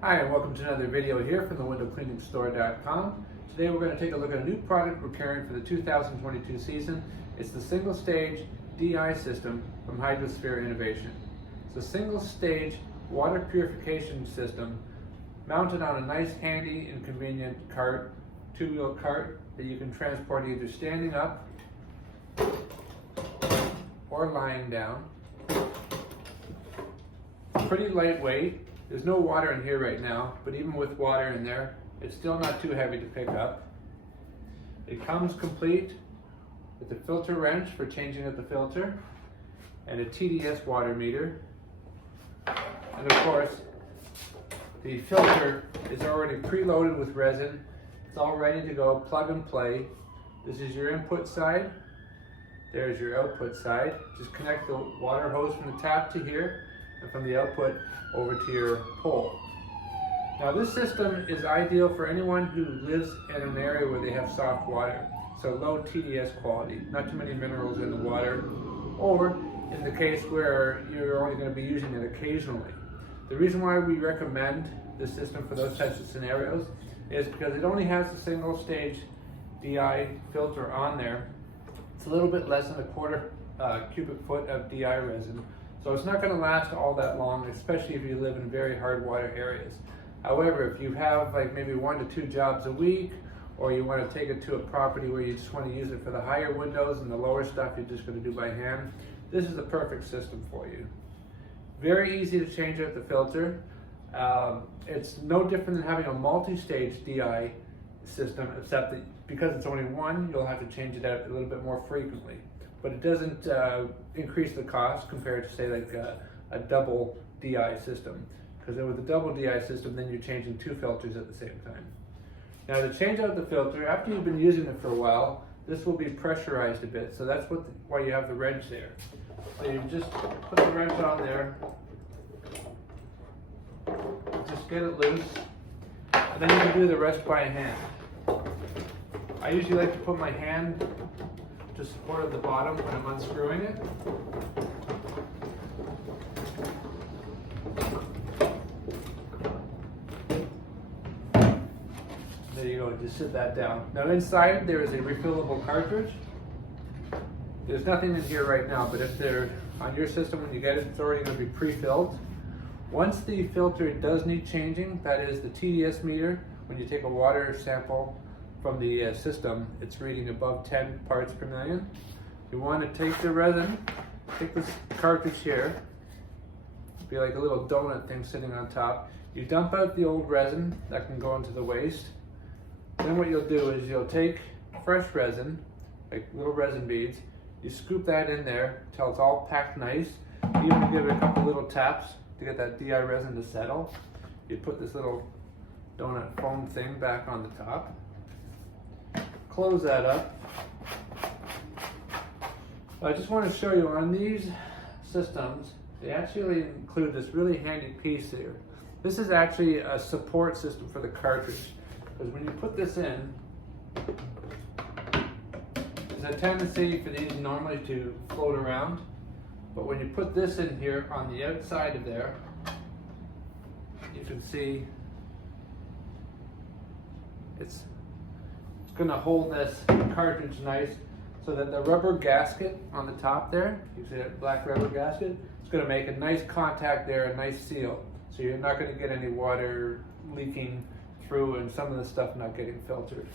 Hi, and welcome to another video here from the windowcleaningstore.com. Today we're going to take a look at a new product we're carrying for the 2022 season. It's the single stage DI system from Hydrosphere Innovation. It's a single stage water purification system mounted on a nice, handy, and convenient cart, two-wheel cart that you can transport either standing up or lying down. Pretty lightweight. There's no water in here right now, but even with water in there, it's still not too heavy to pick up. It comes complete with a filter wrench for changing out the filter and a Tds Water Meter. And of course, the filter is already preloaded with resin. It's all ready to go, plug and play. This is your input side. There's your output side. Just connect the water hose from the tap to here and from the output over to your pole. Now this system is ideal for anyone who lives in an area where they have soft water, so low TDS quality, not too many minerals in the water, or in the case where you're only going to be using it occasionally. The reason why we recommend this system for those types of scenarios is because it only has a single stage DI filter on there. It's a little bit less than a quarter cubic foot of DI resin. So it's not going to last all that long, especially if you live in very hard water areas. However, if you have like maybe 1 to 2 jobs a week, or you want to take it to a property where you just want to use it for the higher windows and the lower stuff you're just going to do by hand, this is the perfect system for you. Very easy to change out the filter. It's no different than having a multi-stage DI system, except that because it's only one, you'll have to change it out a little bit more frequently. But it doesn't increase the cost compared to, say, like a double DI system. Because with a double DI system, then you're changing 2 filters at the same time. Now to change out the filter, after you've been using it for a while, this will be pressurized a bit. So that's why you have the wrench there. So you just put the wrench on there, just get it loose, and then you can do the rest by hand. I usually like to put my hand to support at the bottom when I'm unscrewing it. There you go, just sit that down. Now inside there is a refillable cartridge. There's nothing in here right now, but if they're on your system when you get it, it's already going to be pre-filled. Once the filter does need changing, that is the Tds meter, when you take a water sample from the system, it's reading above 10 parts per million. You want to take the resin, take this cartridge here, it'd be like a little donut thing sitting on top. You dump out the old resin, that can go into the waste. Then what you'll do is you'll take fresh resin, like little resin beads, you scoop that in there until it's all packed nice. You even give it a couple little taps to get that DI resin to settle. You put this little donut foam thing back on the top. Close that up. I just want to show you on these systems, they actually include this really handy piece here. This is actually a support system for the cartridge, because when you put this in, there's a tendency for these normally to float around, but when you put this in here on the outside of there, you can see it's going to hold this cartridge nice, so that the rubber gasket on the top there, you see that black rubber gasket, it's going to make a nice contact there, a nice seal, so you're not going to get any water leaking through and some of the stuff not getting filtered.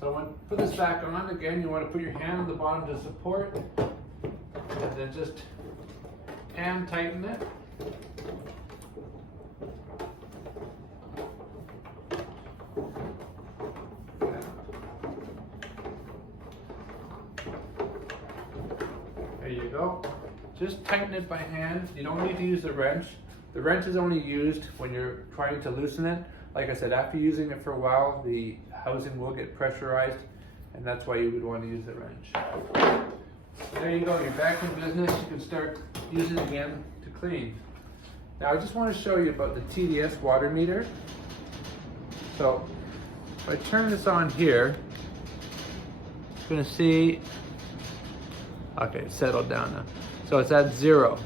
So when put this back on, again you want to put your hand on the bottom to support, and then just hand tighten it. There you go. Just tighten it by hand. You don't need to use the wrench. The wrench is only used when you're trying to loosen it. Like I said, after using it for a while, the housing will get pressurized, and that's why you would want to use the wrench. There you go, you're back in business. You can start using it again to clean. Now I just want to show you about the Tds Water Meter. So if I turn this on here, you're going to see, okay, it's settled down now. So it's at 0.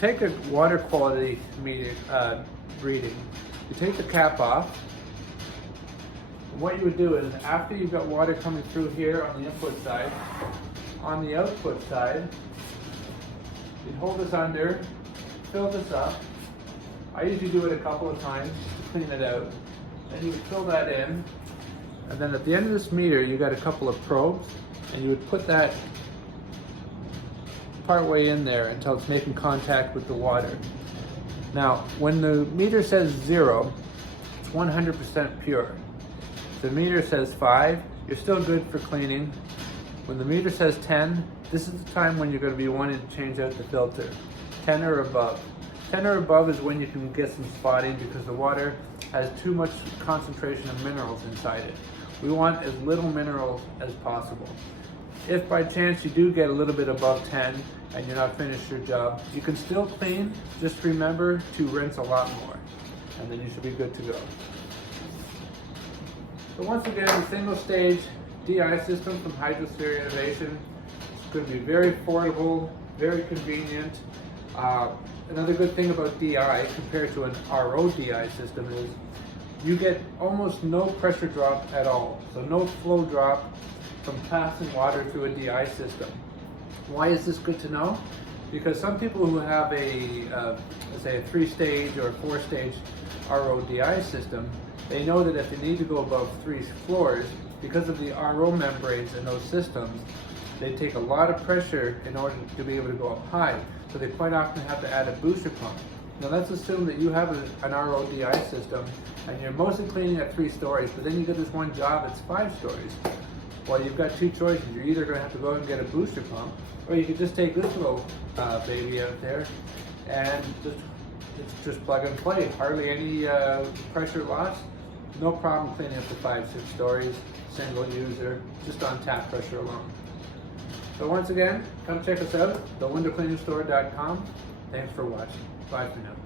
take a water quality reading, you take the cap off. And what you would do is, after you've got water coming through here on the input side, on the output side, you'd hold this under, fill this up. I usually do it a couple of times to clean it out. Then you would fill that in, and then at the end of this meter, you got a couple of probes, and you would put that part way in there until it's making contact with the water. Now, when the meter says 0, it's 100% pure. If the meter says 5, you're still good for cleaning. When the meter says 10, this is the time when you're going to be wanting to change out the filter. 10 or above. 10 or above is when you can get some spotting because the water has too much concentration of minerals inside it. We want as little minerals as possible. If by chance you do get a little bit above 10 and you're not finished your job, you can still clean. Just remember to rinse a lot more, and then you should be good to go. So once again, the single stage DI system from Hydrosphere Innovation. It's going to be very affordable, very convenient. Another good thing about DI compared to an RO DI system is you get almost no pressure drop at all. So no flow drop from passing water through a DI system. Why is this good to know? Because some people who have a, let's say a 3-stage or 4-stage RO DI system, they know that if they need to go above 3 floors, because of the RO membranes in those systems, they take a lot of pressure in order to be able to go up high. So they quite often have to add a booster pump. Now let's assume that you have an RO DI system and you're mostly cleaning at 3 stories, but then you get this one job that's 5 stories. Well, you've got 2 choices. You're either going to have to go and get a booster pump, or you could just take this little baby out there and it's just plug and play. Hardly any pressure loss. No problem cleaning up to 5-6 stories, single user, just on tap pressure alone. So once again, come check us out, thewindowcleaningstore.com. Thanks for watching. Bye for now.